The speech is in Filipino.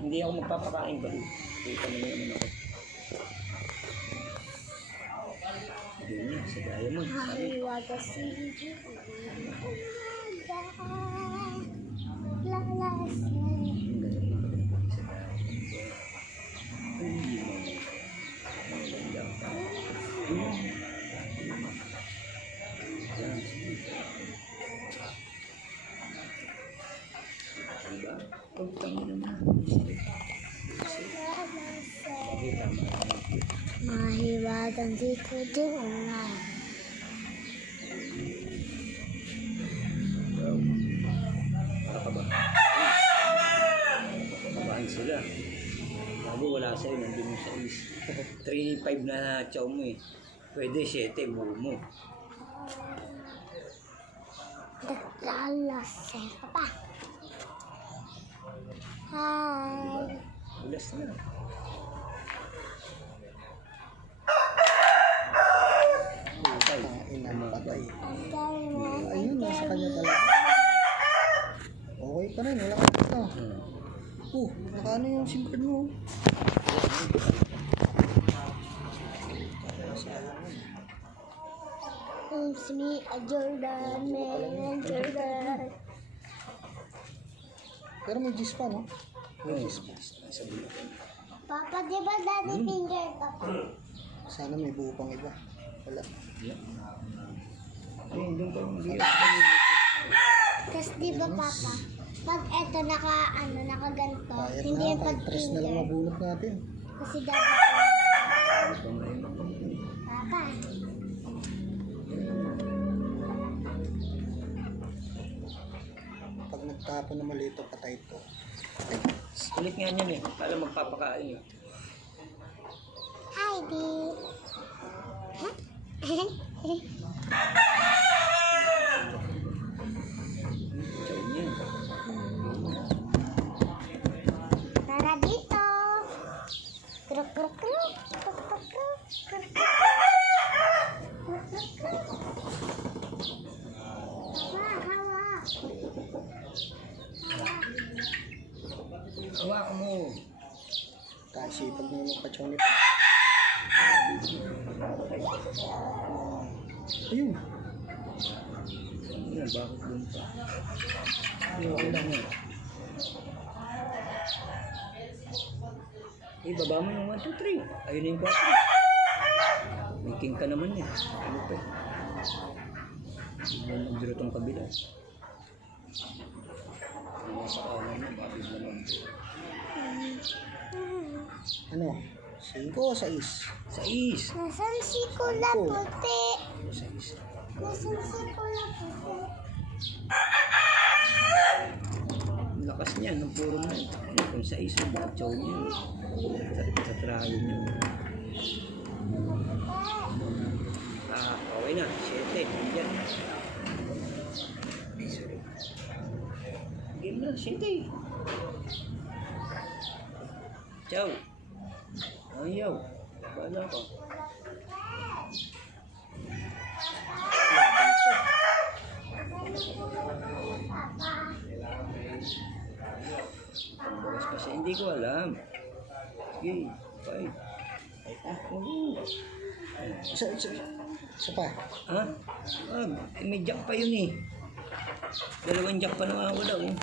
Hindi ako magpapakain ba? Kita mo naman ako. Hindi niya, sa Diamond. Mahiwaga si lalas mahiwagan dito din na. Kabahan sila. Bago wala sa'yo, nandun yung sa is. 3.5 na chow mo eh. Pwede 7, mo. Lalas pa. Hi. Ulas na. Patay. Ayun, nasa kanya talaga. Okay pa rin, wala ka dito. Nakaano yung SIM card mo? It's me, a Jordan, man, Jordan. Pero may gis pa, no? May gis pa. Papa, di ba daddy finger ka pa? Sana may buo pang iba. Wala. Ayun, doon ka mag-iyak. Tapos di ba papa, pag eto nakaganto, Kaya hindi na, yung pag pag-press na lang finger. mabunot natin. Kasi daddy papa. Pag nagtapon na mali ito, patay ito. Ulit nga niyan eh. Para magpapakain yun. Hi, Di. Chow niyan. Tara dito. Kruk, kruk, kruk. Kruk, kruk, kruk. Kruk, kruk. Hawak. Hawak mo. Kasi pag may magpachaw nito. Ayun. Ayun, bakit doon pa? Okay lang yan. Baba mo yung 1, 2, 3. Ayun na yung 4. May king ka naman yan. Ano pa eh? Hindi mo mag-zero tong kabila. Ano sa kanan mo, bakit naman? Ano? 5 o 6? 6. Nasaan si Kula Puti? 6. Nasaan si Kula Puti? Lakas niya, ng puro mo. Ano, kung 6, chow niya. Sa trayo niya. Okay na, 7. Yan. Sorry. Game na, 7. Chow. Ayaw. Bala ka. Bawas pa siya. Hindi ko alam. Sige. 5. Isa pa. Ha? May jack pa yun eh. 2 jack pa nawawala eh.